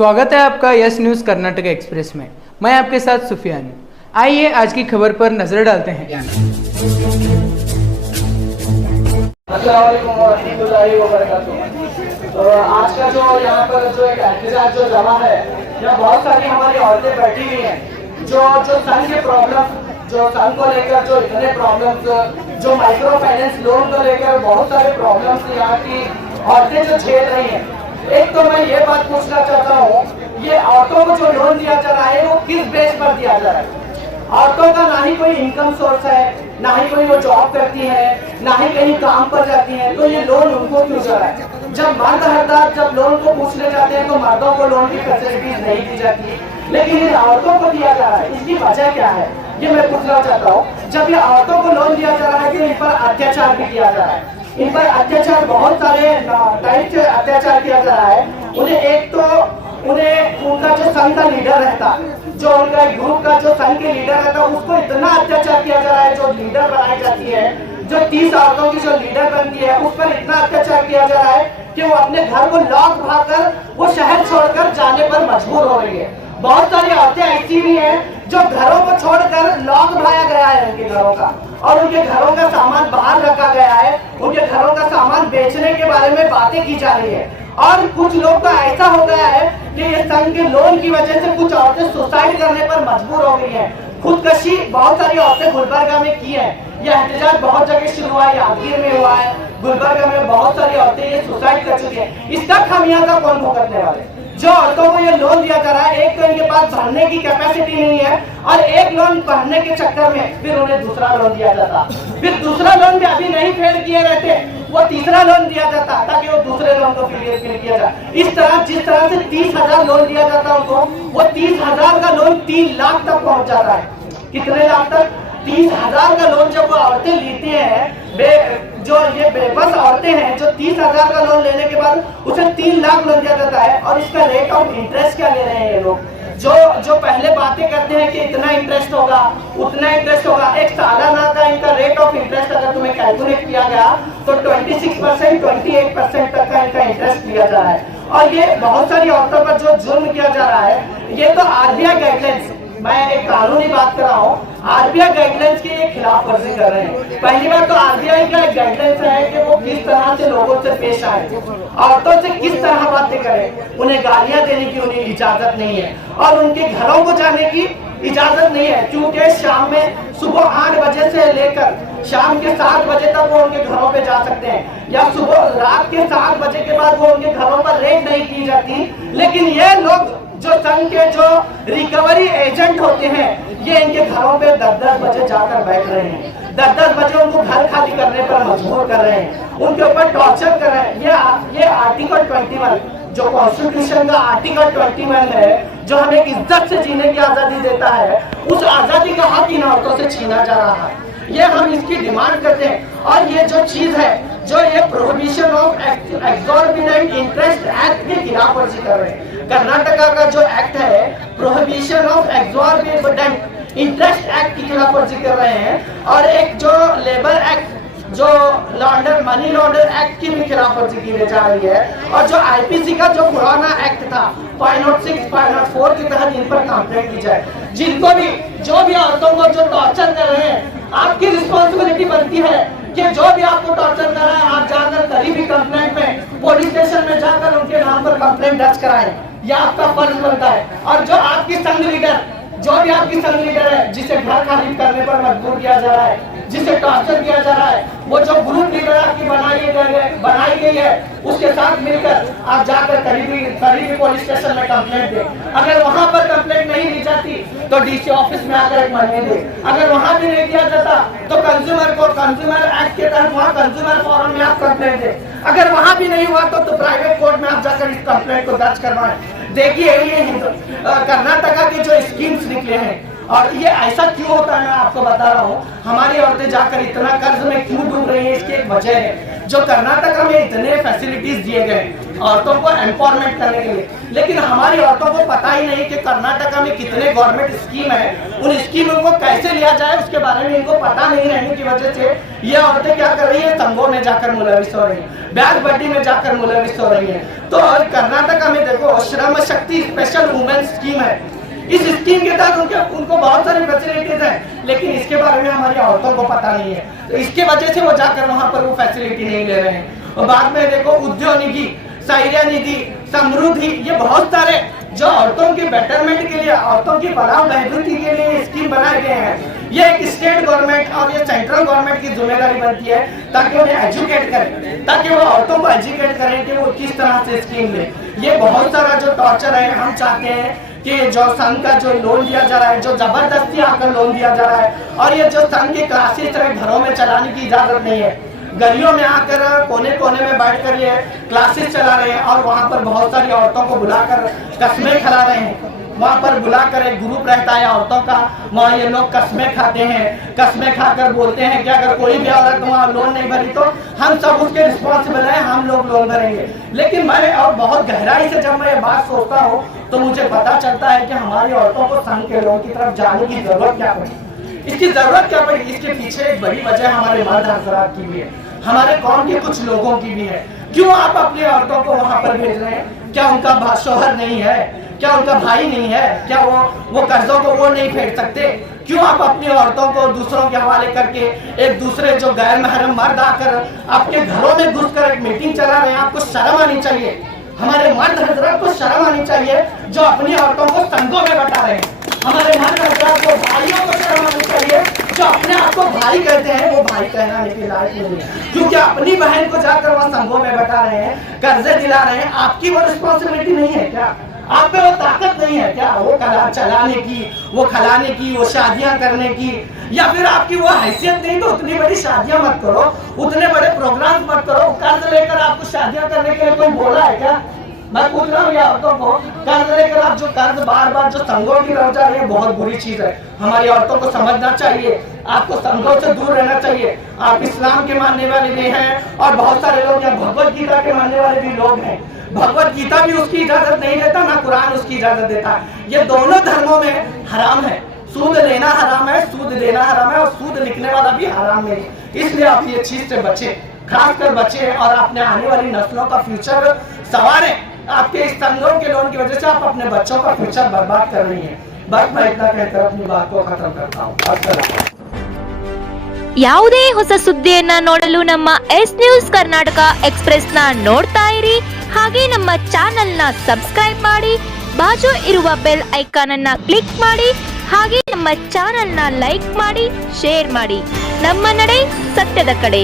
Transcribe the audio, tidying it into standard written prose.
स्वागत है आपका यस न्यूज़ कर्नाटक एक्सप्रेस में। मैं आपके साथ सुफियान हूं। आइए आज की खबर पर नजर डालते हैं। तो आज का जो यहाँ पर जो एक एहतजाज जो जमा है, यहाँ बहुत सारी हमारी औरतें बैठी हुई हैं जो संघ के प्रॉब्लम, जो संघ को लेकर जो इतने प्रॉब्लम्स, जो माइक्रो फाइनेंस लोन को लेकर बहुत सारे प्रॉब्लम्स यहाँ की औरतें जो झेल रही हैं। एक तो मैं ये बात पूछना चाहता हूँ, ये औरतों को जो लोन दिया जा रहा है वो किस बेस पर दिया जा रहा है? औरतों का ना ही कोई इनकम सोर्स है, ना ही कोई वो जॉब करती है, ना ही कहीं काम पर जाती है, तो ये लोन उनको क्यों जा रहा है? जब मर्द हकदार जब लोन को पूछने जाते हैं तो मर्दों को लोन की फैसिलिटीज नहीं दी जाती, लेकिन इन औरतों को दिया जा रहा है। इसकी वजह क्या है ये मैं पूछना चाहता हूँ। जब ये औरतों को लोन दिया जा रहा है तो इन पर अत्याचार भी किया जा रहा है। इन पर अत्याचार बहुत सारे टाइप से अत्याचार किया जा रहा है। उन्हें एक तो उनका जो संघ का लीडर रहता, जो उनका ग्रुप का जो संघ के लीडर रहता, उसको इतना अत्याचार किया जा रहा है। जो लीडर बनाई जाती है, जो 30 औरतों की जो लीडर बनती है, उस पर इतना अत्याचार किया जा रहा है कि वो अपने घर को लॉक भागकर वो शहर छोड़कर जाने पर मजबूर हो रही है। बहुत सारी औरतें ऐसी भी हैं जो घरों को छोड़कर लॉक भाया गया है उनके घरों का, और उनके घरों का सामान बाहर रखा गया है। उनके घरों का सामान बेचने के बारे में बातें की जा रही है। और कुछ लोग तो ऐसा हो गया है कि ये संघ के लोन की वजह से कुछ औरतें सुसाइड करने पर मजबूर हो गई हैं। खुदकशी बहुत सारी औरतें गुलबर्गा में की है। यह एहतजाज बहुत जगह शुरू हुआ है, यादगीर में हुआ है, गुलबर्गा में बहुत सारी औरतें ये सुसाइड कर चुकी है। इसका खामियाजा कौन भुगतने वाले? जो औरतों को ये लोन दिया जा रहा है, एक तो इनके पास भरने की कैपेसिटी नहीं है, और एक लोन भरने के चक्कर में फिर उन्हें दूसरा लोन दिया जाता, फिर दूसरा लोन भी अभी नहीं फेल किए रहते, वो तीसरा लोन दिया जाता ताकि वो दूसरे लोन को फिर किया जाए। इस तरह जिस तरह से 30,000 लोन दिया जाता उनको, वो 30,000 का लोन 3 लाख तक पहुंच जाता है। कितने लाख तक? 30,000 का लोन जब वो औरतें लेती हैं, जो ये बेबस औरतें हैं, जो 30,000 का लोन लेने के बाद उसे 3 लाख लोन दिया जाता है। और इसका रेट ऑफ इंटरेस्ट क्या ले रहे हैं ये लोग? जो पहले बातें करते हैं कि इतना इंटरेस्ट होगा, उतना इंटरेस्ट होगा, एक सालाना का इनका रेट ऑफ इंटरेस्ट अगर तुम्हें कैलकुलेट किया गया तो 26%, 28% तक का इनका इंटरेस्ट लिया जा रहा है। और ये बहुत सारी औरतों पर जो जुर्म किया जा रहा है, ये तो आरबीआई गाइडलाइंस, मैं एक कानूनी बात कर रहा हूँ, आरबीआई गाइडलाइंस की खिलाफ वर्जी कर रहे हैं। पहली बात तो आरबीआई का गाइडलाइंस है कि वो किस तरह से लोगों से पेश आए, औरतों से किस तरह बातें करें, उन्हें गालियां देने की उन्हें इजाजत नहीं है, और उनके घरों को जाने की इजाजत नहीं है, क्योंकि शाम में सुबह 8 बजे से लेकर शाम के 7 बजे तक वो उनके घरों पे जा सकते हैं, या सुबह रात के 7 बजे के बाद वो उनके घरों पर रेड नहीं की जाती। लेकिन ये लोग जो संघ के जो रिकवरी एजेंट होते हैं, ये इनके घरों पे 10-10 बजे जाकर बैठ रहे हैं, 10-10 बजे उनको घर खाली करने पर मजबूर कर रहे हैं, उनके ऊपर टॉर्चर कर रहे हैं। ये आर्टिकल 21 जो कॉन्स्टिट्यूशन का आर्टिकल 21 है, जो हमें इज्जत से जीने की आजादी देता है, उस आजादी का हक इन औरतों से छीना जा रहा है। ये हम इसकी डिमांड करते हैं। और ये जो चीज है, जो ये prohibition of exorbitant interest act की खिलाफ वर्जी कर रहे हैं। कर्नाटका का जो एक्ट है, prohibition of exorbitant interest act की खिलाफ वर्जी कर रहे हैं। और एक जो लेबर एक्ट, जो मनी लॉन्डर एक्ट की भी खिलाफ वर्जी की जा रही है। और जो आईपीसी का जो पुराना एक्ट था 506, 504 के तहत इन पर कंप्लेंट की जाए। जिनको भी, जो भी औरतों को जो टॉर्चर कर रहे हैं, आपकी रिस्पॉन्सिबिलिटी बनती है कि जो भी आपको टॉर्चर कर रहा है, आप जाकर करीबी कंप्लेंट में, पुलिस स्टेशन में जाकर उनके नाम पर कंप्लेंट दर्ज कराएं, यह आपका फर्ज बनता है। और जो आपकी संघ लीडर, जो भी आपकी संघ लीडर है, जिसे घर खाली करने पर मजबूर किया जा रहा है, जिसे टॉर्चर किया जा रहा है, वो जो ग्रुप लीडर आपकी बनाई गई है, उसके साथ मिलकर आप जाकर करीबी पुलिस स्टेशन में कंप्लेंट दें। अगर वहां पर कंप्लेंट नहीं दी जाती तो डीसी ऑफिस में आकर एक महीने दें। अगर वहां भी नहीं दिया जाता तो कंज्यूमर एक्ट के तहत वहां कंज्यूमर फोरम में आप कंप्लेंट दें। अगर वहां भी नहीं हुआ तो प्राइवेट कोर्ट में आप जाकर इस कंप्लेंट को दर्ज करवाएं। देखिए, ये कर्नाटका के जो स्कीम्स निकले हैं, और ये ऐसा क्यों होता है मैं आपको बता रहा हूँ। हमारी औरतें जाकर इतना कर्ज में क्यों डूब रही है, इसकी एक वजह है। जो कर्नाटका में इतने फैसिलिटीज दिए गए, औरतों को एम्पावरमेंट करने के लिए। लेकिन हमारी औरतों को पता ही नहीं कि कर्नाटका में कितने गवर्नमेंट स्कीम है, उन स्कीमों को कैसे लिया जाए उसके बारे में इनको पता नहीं रहने की वजह से ये औरतें क्या कर रही है, संघों में जाकर मुलविस हो रही है, ब्याज बड्डी में जाकर मुलविस हो रही है। तो कर्नाटका में देखो Shram Shakti special women scheme है, इस स्कीम के तहत उनको बहुत सारी फैसिलिटीज है, लेकिन इसके बारे में हमारी औरतों को पता नहीं है। तो इसके वजह से वो जाकर वहां पर वो फैसिलिटी नहीं ले रहे हैं। और बाद में देखो उद्योग निधि, स्थैर्य निधि, समृद्धि, ये बहुत सारे जो औरतों के बेटरमेंट के लिए, औरतों की फलाह बहबूदी के लिए स्कीम बनाए गए हैं। ये एक स्टेट गवर्नमेंट और ये सेंट्रल गवर्नमेंट की जिम्मेदारी बनती है ताकि उन्हें एजुकेट करें, ताकि वो औरतों को एजुकेट करें कि वो किस तरह से स्कीम ले। ये बहुत सारा जो टॉर्चर है, हम चाहते हैं कि जो संघ का जो लोन दिया जा रहा है, जो जबरदस्ती आकर लोन दिया जा रहा है, और ये जो संघ की क्लासेस घरों में चलाने की इजाजत नहीं है, गलियों में आकर कोने कोने में बैठकर ये क्लासेस चला रहे हैं और वहाँ पर बहुत सारी औरतों को बुलाकर कस्में खिला रहे हैं। वहाँ पर बुलाकर एक ग्रुप रहता है औरतों का, वहाँ ये लोग कस्में खाते हैं, कस्में खाकर बोलते हैं कि अगर कोई भी औरत वहाँ लोन नहीं भरी तो हम सब उसके रिस्पॉन्सिबल हैं, हम लोग लोन भरेंगे। लेकिन मैं और बहुत गहराई से जब मैं ये बात सोचता हूँ तो मुझे पता चलता है कि हमारी औरतों को संघ के लोन की तरफ जाने की जरूरत क्या पड़ी। इसकी जरूरत क्या पड़ी, इसके पीछे एक बड़ी वजह हमारे मर्द हजरात की भी है, हमारे कौम के कुछ लोगों की भी है। क्यों आप अपनी औरतों को वहाँ पर भेज रहे हैं? क्या उनका शोहर नहीं है? क्या उनका भाई नहीं है? क्या वो कर्जों को वो नहीं फेंक सकते? क्यों आप अपनी औरतों को दूसरों के हवाले करके एक दूसरे जो गैर महरम मर्द आकर आपके घरों में घुसकर एक मीटिंग चला रहे हैं? आपको शर्म आनी चाहिए, हमारे मर्द हजरात को शर्म आनी चाहिए जो अपनी औरतों को संघों में बटा रहे हैं। हमारे मर्द हजरात को, भाइयों को शर्म आनी चाहिए जो अपने आप को भाई कहते हैं, वो भाई कहलाने के लायक नहीं है, क्योंकि अपनी बहन को जाकर वहाँ संघों में बता रहे हैं, कर्जे दिला रहे हैं। आपकी वो रिस्पॉन्सिबिलिटी नहीं है क्या? आप में वो ताकत नहीं है क्या वो चलाने की, वो खिलाने की, वो शादियां करने की? या फिर आपकी वो हैसियत नहीं तो उतनी बड़ी शादियां मत करो, उतने बड़े प्रोग्राम मत करो। कर्ज लेकर आपको शादियां करने के लिए कोई बोला है क्या? मैं पूछ रहा हूँ औरतों को, कर्ज लेकर आप जो कर्ज बार बार जो संघों की तरफ जा रही है, बहुत बुरी चीज है। हमारी औरतों को समझना चाहिए, आपको संघों से दूर रहना चाहिए। आप इस्लाम के मानने वाले भी हैं और बहुत सारे लोग यहाँ भगवत गीता के मानने वाले भी लोग हैं। भगवत गीता भी उसकी इजाजत नहीं देता, ना कुरान उसकी इजाजत देता। ये दोनों धर्मों में हराम है, सूद लेना हराम है, सूद देना हराम है, और सूद लिखने वाला भी हराम है। इसलिए आप ये चीज से बचे, खासकर बचे और अपने आने वाली नस्लों का फ्यूचर संवारें। आपके इस संघों के लोन की वजह से आप अपने बच्चों का फ्यूचर बर्बाद कर रही हैं। बस मैं इतना कहकर अपनी बात को खत्म करता हूँ। ಯಾವುದೇ ಹೊಸ ಸುದ್ದಿಯನ್ನ ನೋಡಲು ನಮ್ಮ ಎಸ್ ನ್ಯೂಸ್ ಕರ್ನಾಟಕ ಎಕ್ಸ್‌ಪ್ರೆಸ್ ನ ನೋಡ್ತಾ ಇರಿ, ಹಾಗೆ ನಮ್ಮ ಚಾನೆಲ್ ನ ಸಬ್ಸ್ಕ್ರೈಬ್ ಮಾಡಿ, ಬಾಜು ಇರುವ ಬೆಲ್ ಐಕಾನ್ ಅನ್ನ ಕ್ಲಿಕ್ ಮಾಡಿ, ಹಾಗೆ ನಮ್ಮ ಚಾನೆಲ್ ನ ಲೈಕ್ ಮಾಡಿ, ಶೇರ್ ಮಾಡಿ. ನಮ್ಮ ನಡೆ ಸತ್ಯದ ಕಡೆ.